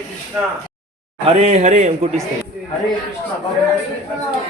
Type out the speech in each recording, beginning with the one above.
కృష్ణ హరే హరే ఇంకోటి ఇస్తాయి హరే కృష్ణ బాబు.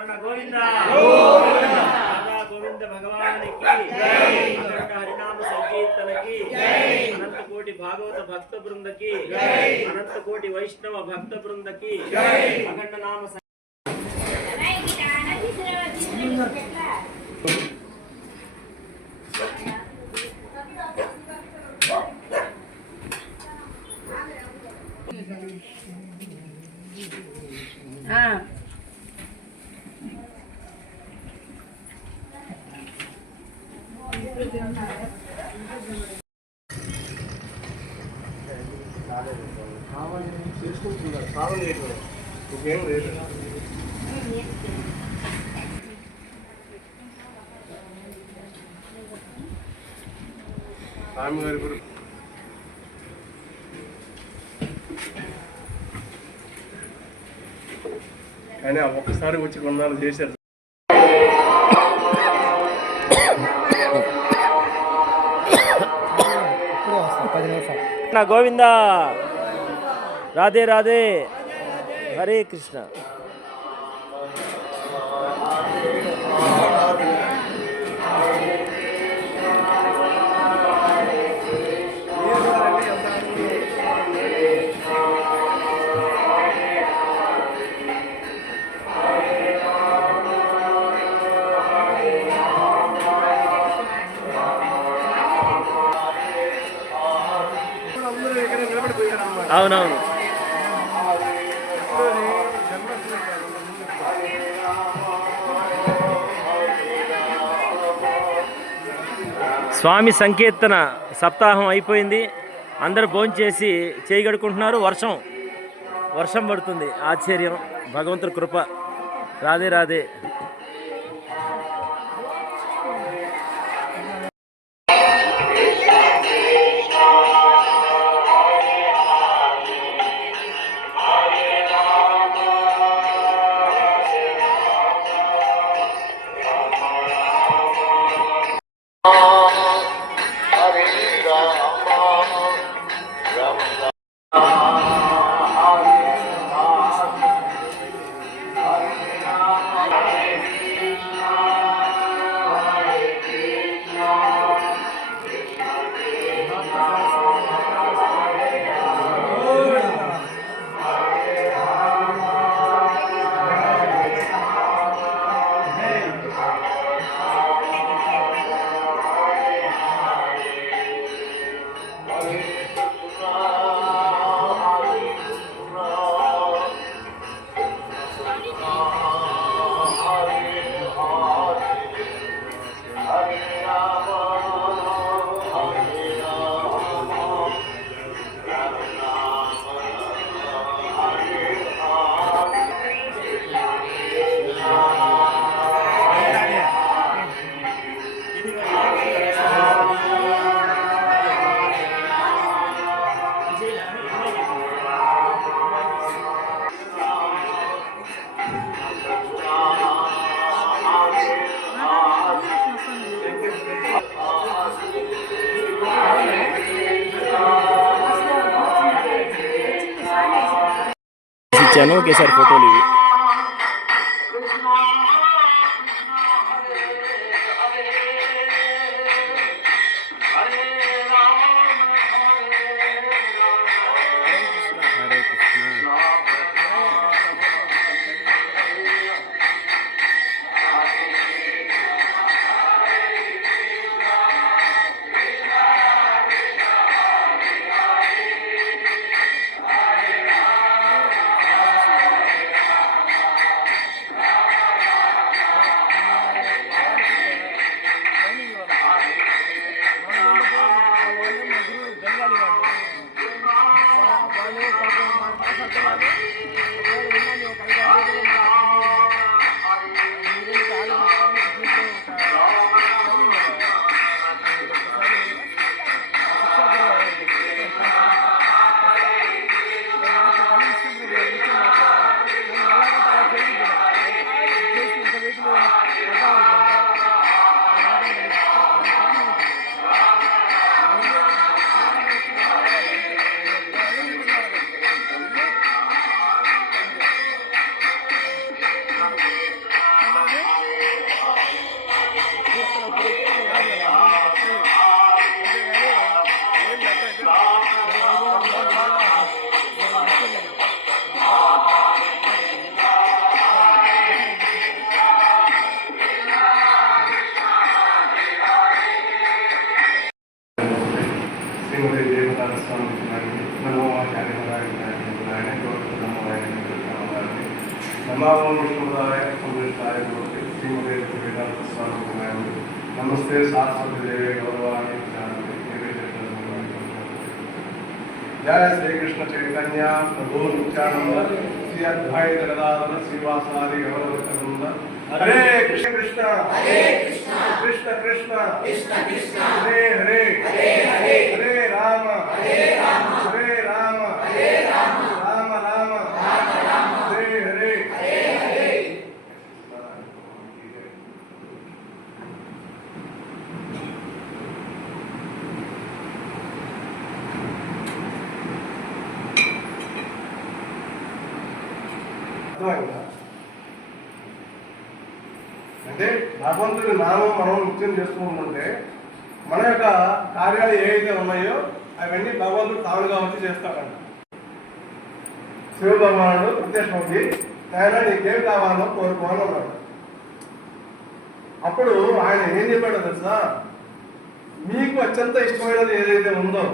స్మరణ గోవింద. గోవింద భగవానికి హరినామ సంకీర్తనకి. అనంత కోటి భాగవత భక్త బృందకి. అనంత కోటి వైష్ణవ భక్త బృందకి. అఖండ నామ చేసుకుంటున్నారు సాధన చేయడం ఇంకేం లేదు స్వామి గారి గురు కానీ ఒక్కసారి వచ్చి కొన్నాళ్ళు చేశారు. నా గోవింద. రాధే రాధే. హరే కృష్ణ. అవునవును. స్వామి సంకీర్తన సప్తాహం అయిపోయింది. అందరూ భోంచేసి చేయగడుకుంటున్నారు వర్షం వర్షం పడుతుంది. ఆశ్చర్యం. భగవంతుడి కృప. రాధే రాధే. ఇచ్చాను ఒకేసారి ఫోటోలు ఇవి എല്ലാവർക്കും ഇഷ്ടമുള്ളതായ കോൺഗ്രസ്സായ ശ്രീമതി വേദാന്ത സ്വാമികളായ നമസ്തേ ശാസ്ത്രത്തിലെ ഗൗരവാണി ജയ ശ്രീകൃഷ്ണ ചൈതന്യ പ്രഭു നിത്യാനന്ദ ശ്രീ അദ്വൈത ഗതാധര ശ്രീവാസാദി ഗൗരവൃത്തനന്ദ ഹരേ കൃഷ്ണ കൃഷ്ണ ഹരേ കൃഷ്ണ कृष्ण कृष्ण कृष्ण कृष्ण हरे हरे हरे हरे हरे राम हरे राम అర్థమైందా? అంటే భగవంతుడి నామం మనం నిత్యం చేసుకుంటుంటే మన యొక్క కార్యాలు ఏవైతే ఉన్నాయో అవన్నీ భగవంతుడు తానుగా వచ్చి చేస్తాడంట. శివ భగవానుడు ప్రత్యక్షమవుతుంది ఆయన నీకేం కావాలో కోరుకోవాలని అన్నాడు. అప్పుడు ఆయన ఏం చెప్పాడో తెలుసా? మీకు అత్యంత ఇష్టమైనది ఏదైతే ఉందో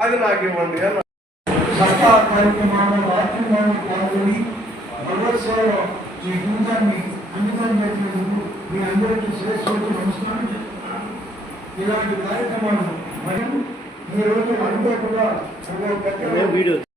అది నాకు ఇవ్వండి అన్న సత్తా కార్యక్రమాలు వాక్యమాలు పాల్గొని భగవత్ సేవ ఈ బృందాన్ని అంకితం చేసినందుకు మీ అందరికీ శ్రేష్ఠకి నమస్కారం ఇలాంటి కార్యక్రమాలు మరియు ఈ రోజు అనుకోకుండా ఒక